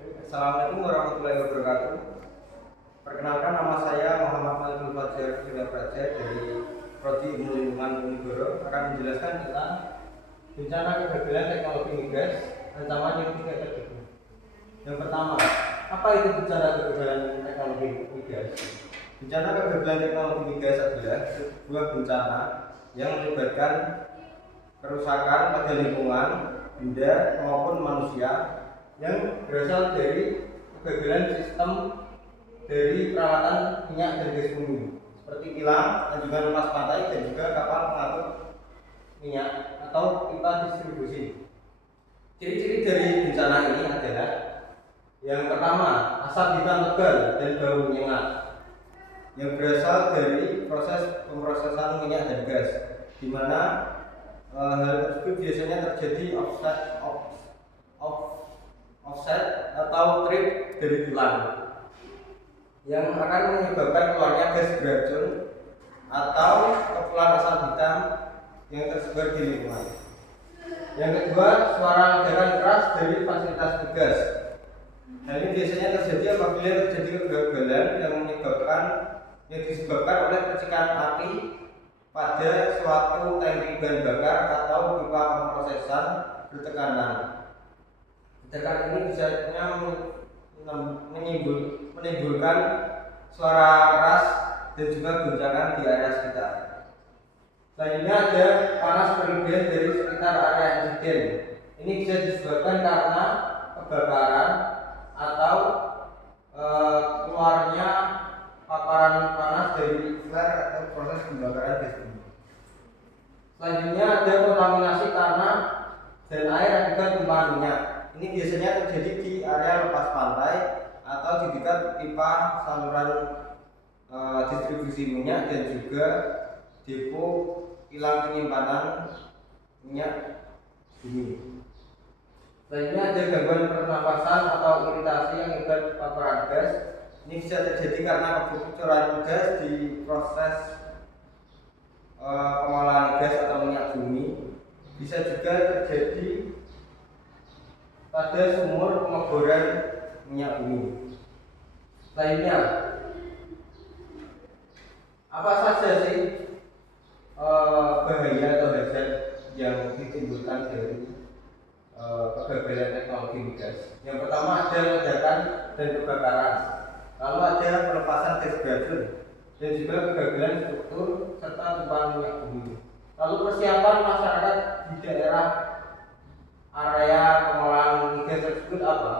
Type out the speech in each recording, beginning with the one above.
Assalamualaikum warahmatullahi wabarakatuh. Perkenalkan, nama saya Muhammad Malikul Fajar Praja dari Prodi Ilmu Lingkungan Unigoro akan menjelaskan tentang bencana kegagalan teknologi migas, ancaman yang tidak terduga. Yang pertama, apa itu bencana kegagalan teknologi migas? Bencana kegagalan teknologi migas adalah sebuah bencana yang menyebabkan kerusakan pada lingkungan, benda maupun manusia yang berasal dari kegagalan sistem dari perawatan minyak dan gas bumi seperti kilang, anjungan lepas pantai, dan juga kapal pengangkut minyak atau pipa distribusi. Ciri-ciri dari bencana ini adalah yang pertama, asap hitam tebal dan bau menyengat yang berasal dari proses pemrosesan minyak dan gas, di mana hal tersebut biasanya terjadi offset atau trip dari tulang yang akan menyebabkan keluarnya gas beracun atau kepulan asap hitam yang tersebar di lingkungan. Yang kedua, suara ledakan keras dari fasilitas migas. Hal ini biasanya terjadi apabila terjadi kegagalan yang disebabkan oleh percikan api pada suatu tangki bahan bakar atau pipa pemrosesan bertekanan. Ledakan ini biasanya menimbulkan suara keras dan juga guncangan di area sekitar. Selanjutnya ada panas berlebihan dari sekitar area insiden. Ini bisa disebabkan karena kebakaran atau keluarnya paparan panas dari flare atau proses pembakaran gas bumi. Selanjutnya ada kontaminasi tanah dan air akibat tumpahan minyak. Ini biasanya terjadi di area lepas pantai atau di dekat pipa saluran distribusi minyak dan juga depo kilang penyimpanan minyak bumi. Selanjutnya ada gangguan pernapasan atau iritasi yang akibat paparan gas. Ini bisa terjadi karena kebocoran gas di proses pengolahan gas atau minyak bumi. Bisa juga terjadi pada sumur pengeboran minyak bumi. Selanjutnya, apa saja sih bahaya atau hazard yang ditimbulkan dari kegagalan teknologi migas? Yang pertama ada ledakan dan kebakaran, lalu ada pelepasan gas beracun dan juga kegagalan struktur serta tumpahan minyak bumi. Lalu persiapan masyarakat di daerah area pengolahan migas tersebut apa?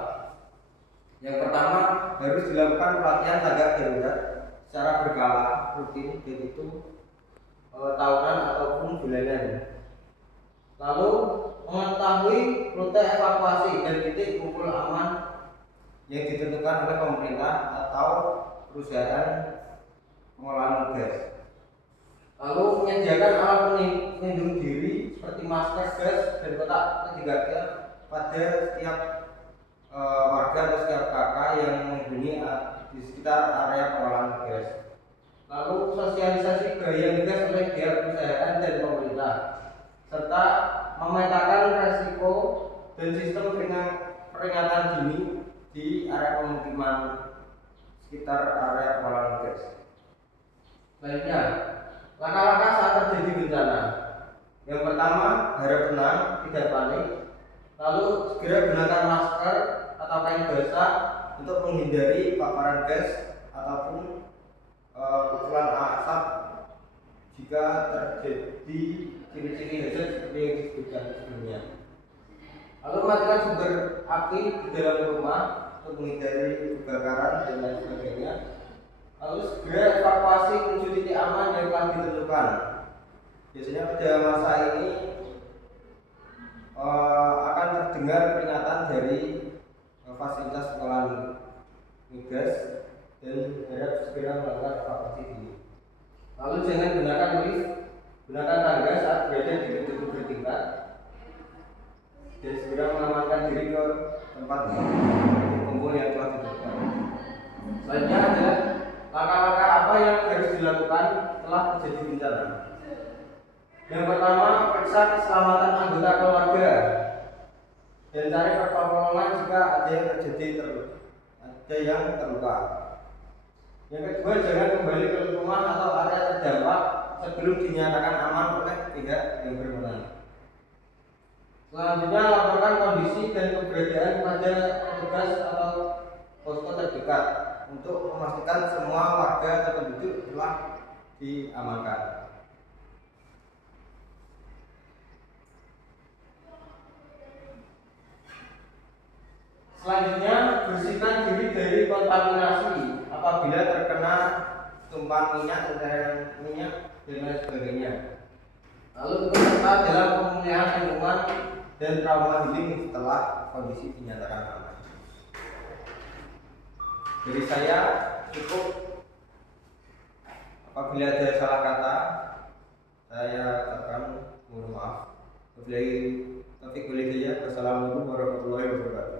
Yang pertama, harus dilakukan pelatihan tanggap darurat secara berkala rutin, yaitu tahunan ataupun bulanan. Lalu mengetahui rute evakuasi dan titik kumpul aman yang ditentukan oleh pemerintah atau perusahaan pengolahan gas. Lalu menyediakan alat pelindung diri seperti masker gas dan kotak penjaga pada setiap warga atau setiap kakak yang menghuni di sekitar area pengolahan gas. Lalu sosialisasi bahaya migas oleh pihak perusahaan dan pemerintah, serta memetakan resiko dan sistem peringatan dini di area pemukiman sekitar area pengolahan gas. Selanjutnya, langkah-langkah saat terjadi bencana. Yang pertama, harap tenang, tidak panik. Lalu segera gunakan masker atau kain basah untuk menghindari paparan gas ataupun kepulan asap jika terjadi ciri-ciri hazard seperti yang disebutkan sebelumnya. Lalu matikan sumber api di dalam rumah untuk menghindari kebakaran dan lain sebagainya. Lalu segera evakuasi menuju titik aman yang telah ditentukan. Biasanya pada masa ini akan terdengar peringatan dari fasilitas pengolahan migas dan harap segera melakukan evakuasi dini. Lalu jangan gunakan lift, gunakan tangga saat berada di gedung bertingkat, dan segera mengamankan diri ke tempat kumpul yang telah ditentukan. Selanjutnya adalah langkah-langkah apa yang harus dilakukan setelah terjadi bencana. Yang pertama, periksa keselamatan anggota keluarga dan cari pertolongan jika ada yang ada yang terluka. Yang kedua, jangan kembali ke rumah atau area terdampak sebelum dinyatakan aman oleh pihak yang berwenang. Selanjutnya, laporkan kondisi dan keberadaan pada petugas atau posko terdekat untuk memastikan semua warga atau penduduk telah diamankan. Selanjutnya, bersihkan diri dari kontaminasi apabila terkena tumpahan minyak, cairan minyak, dan lain sebagainya. Lalu ikut serta dalam pemulihan lingkungan dan trauma healing setelah kondisi dinyatakan aman. Dari saya cukup. Apabila ada salah kata, saya ucapkan mohon maaf. Wabillahi taufiq wal hidayah. Wassalamualaikum warahmatullahi wabarakatuh.